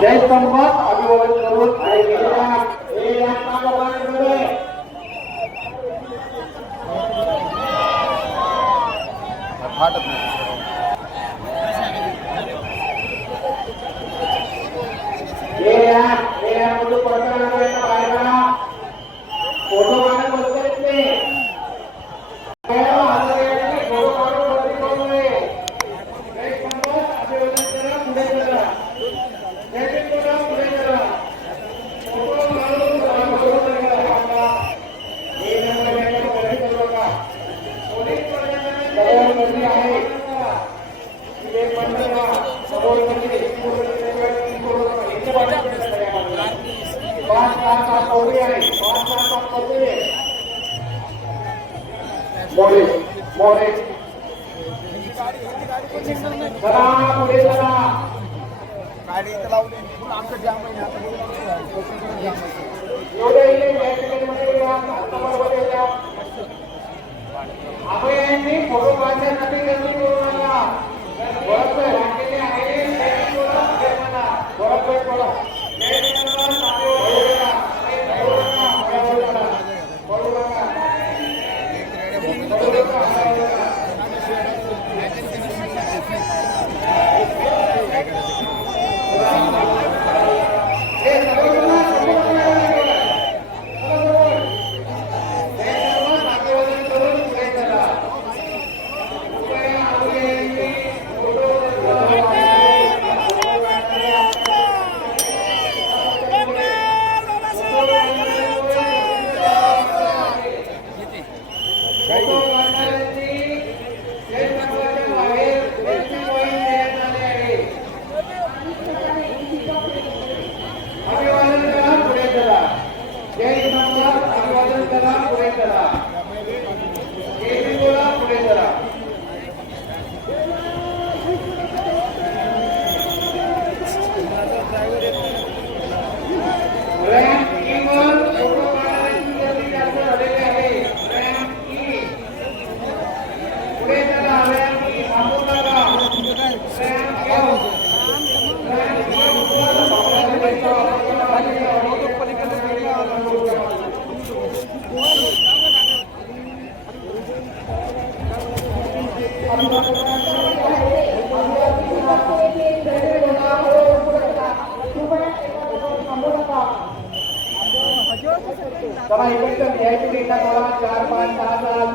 जय संवाद अभिवादन करून आणि हे या कामामध्ये फाटत नाही हे मधून पडताना बाहेर फोटो काढून बसत नाही VIP टिकटा बोला 4 5 6 साल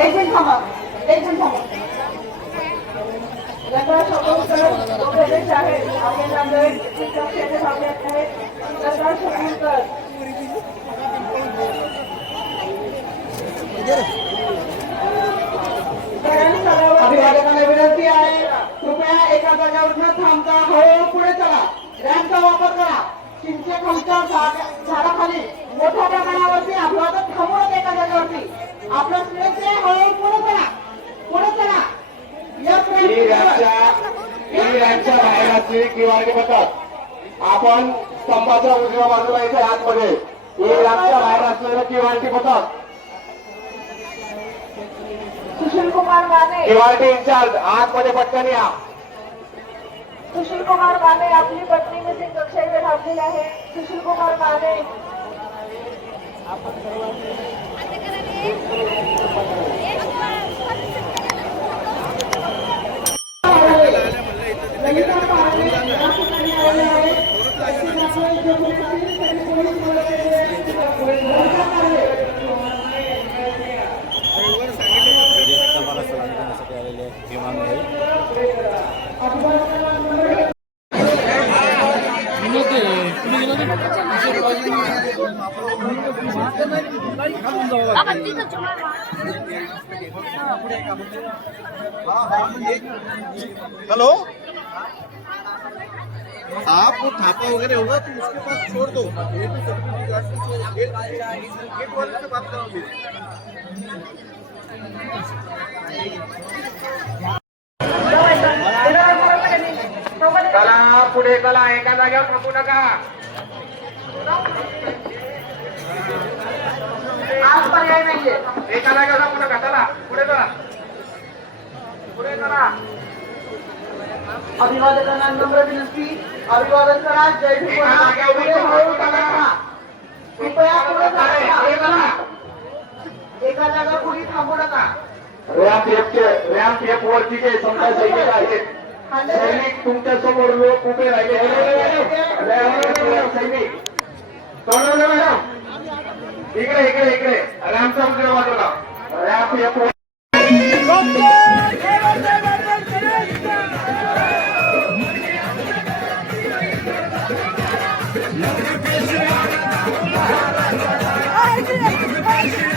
एक मिनिट थांबा एक मिनिट थांबा रंगा शकुंकर तो प्रदेश आहे आपले नांदेड पक्षाचे भाग्यात आहेत रंगा शकुंकर अभिवादकांना विनंती आहे कृपया एका जागेवर न थांबता हळूहळू पुढे चला रॅम्पचा वापर करा चिंचे खालच्या झाडाखाली मोठ्या प्रमाणावरती अभिवादक थांबवत एका जागेवरती आपलं स्नेह हळूहळू पुढे चला ही रॅम्पच्या बाहेर असलेली किवारणी पथक आपण स्तंभाच्या उजव्या बाजूला इथे आतमध्ये ही रॅम्पच्या बाहेर असलेलं किवारणी पथक सुशील कुमार माने किवारणी इन्चार्ज आतमध्ये पटकन या सुशील कुमार माने आपली पत्नी मिसिंग कक्षेकडे थांबलेली आहे सुशील कुमार माने हेलो आप वो थापा वगैरह होगा तो उसके पास छोड़ दो गेट वाले से बात करोगे चला पुढे चला एका जागेवर थांबू नका आज पर्याय नाहीये एका जागेवर थांबू नका चला पुढे चला अभिवादकांना नम्र विनंती अभिवादन करा जय भीम पुढे हळू चला कृपया पुढे चला एका जागा कुणी थांबू नका रॅम्प एक वरती जे समजा सैनिक आहेत सैनिक तुमच्या समोर लोक उभे राहिले सैनिक सोडवलं मॅडम इकडे रॅम्पच्या उजव्या बाजूला रॅम्प एक Hey!